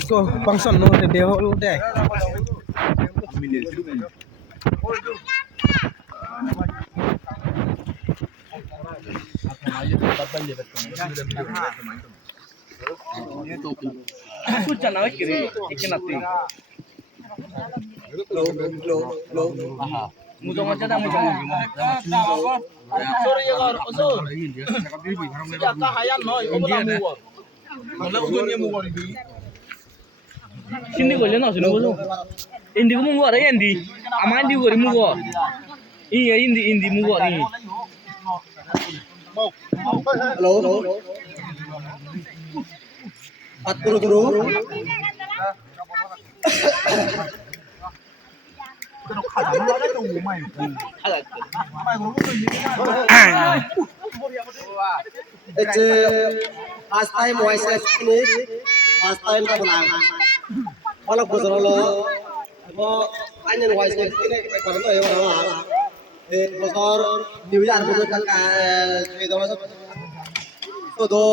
Iko bangsan no de dewa lu deh. Kucing awak kiri, ikan nanti. Mujung aja dah mujung. Sorry ya kor, osor. Siapa hayan no, itu bukan muor. Mana ujungnya muor ini? Sini boleh no, sini boleh. Indi ko muor ya Indi. Ama Indi ko muor. Iya Indi muor ini. Halo. Turu. It's first time voice ini, first time pulang. Kalau bocor lo, anjing voice ini kalau tu ya orang. Bocor New Year bocor kan itu masuk. Itu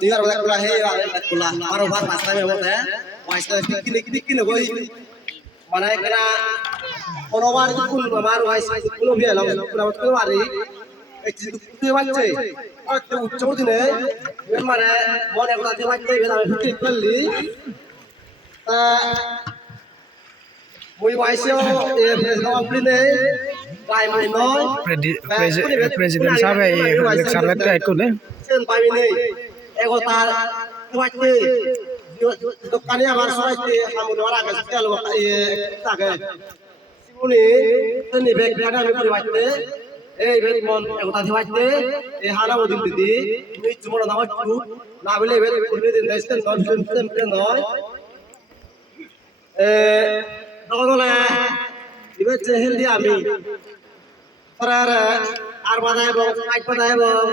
New Year pulang pulang. Baru first time ya, voice ini koi. Mana kena orang baru pun baru voice pun biar lah. Kalau baru itu macam itu ucap tu ni, mana mana kita tu macam itu, kita fikir kali. Mui voice presiden beli ni, kai mai noi. Presiden siapa ya? Charlotte ka ikut ni. Sen pai ni, ego tar macam দোকানে আমার সবাইকে আমরা আগে তেল থাকে শুনি তিনি bag bag আমি করে বাঁচতে এই ব্যাগ মন একটা দিয়ে বাঁচতে এই হারা ওদিন দিদি তুমি চুমড়া নাও একটু না বলে ব্যাগ করে দিন দেশে নয় নয় তখন এবার চেহেল দিয়ে আমি আর বাধা এবং কাজ বাধা এবং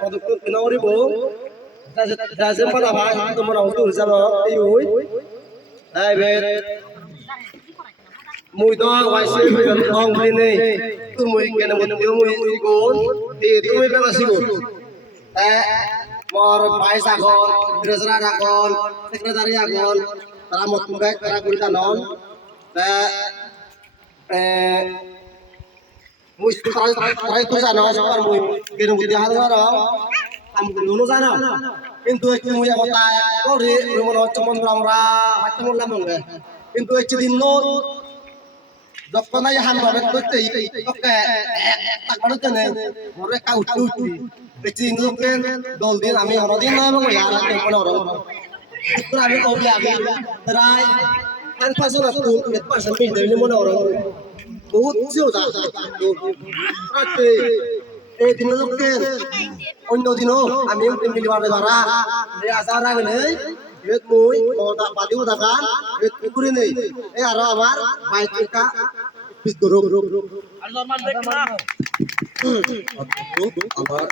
পদক্ষেপ কেনা করিব Dasar pada apa? Itu mana usul sama iuy. Bet. Mui to waisi ong ini. Tu mui kena mui ikut. Itu mui kena sigut. Mor pai sakon, treasurer sakon, sekretari sakon, taramot kubek, tarakulita non. Mui try tu sana, sekarang mui kena mui jahat orang. Kamu dulu sana, কিন্তু একটু মুয়া কথা করে মনে হচ্ছে মন আমরা হয়তো বললাম না কিন্তু একটু দিন যখন হাম হবে করতে তোকে তাক মানে তো নেই ওরে কাউ উঠু একটু দিন লোকে দল দিন আমি হরদিন না এবং ইয়ার মনে হলো আমি ওকে আগে প্রায় 10% আপনি 10% মিল দেবে মনে হলো বহুত জিও দা আতে এই দিন লোকে অন্য দিনও আমি মিলি বাড়ে বাড়া এই আসার আগে নেই বেত মুই মদা পাদিও দাকান বেত পুকুরে নেই এই আর আমার বাইকটা পিস করো আর নরমাল দেখ না আমার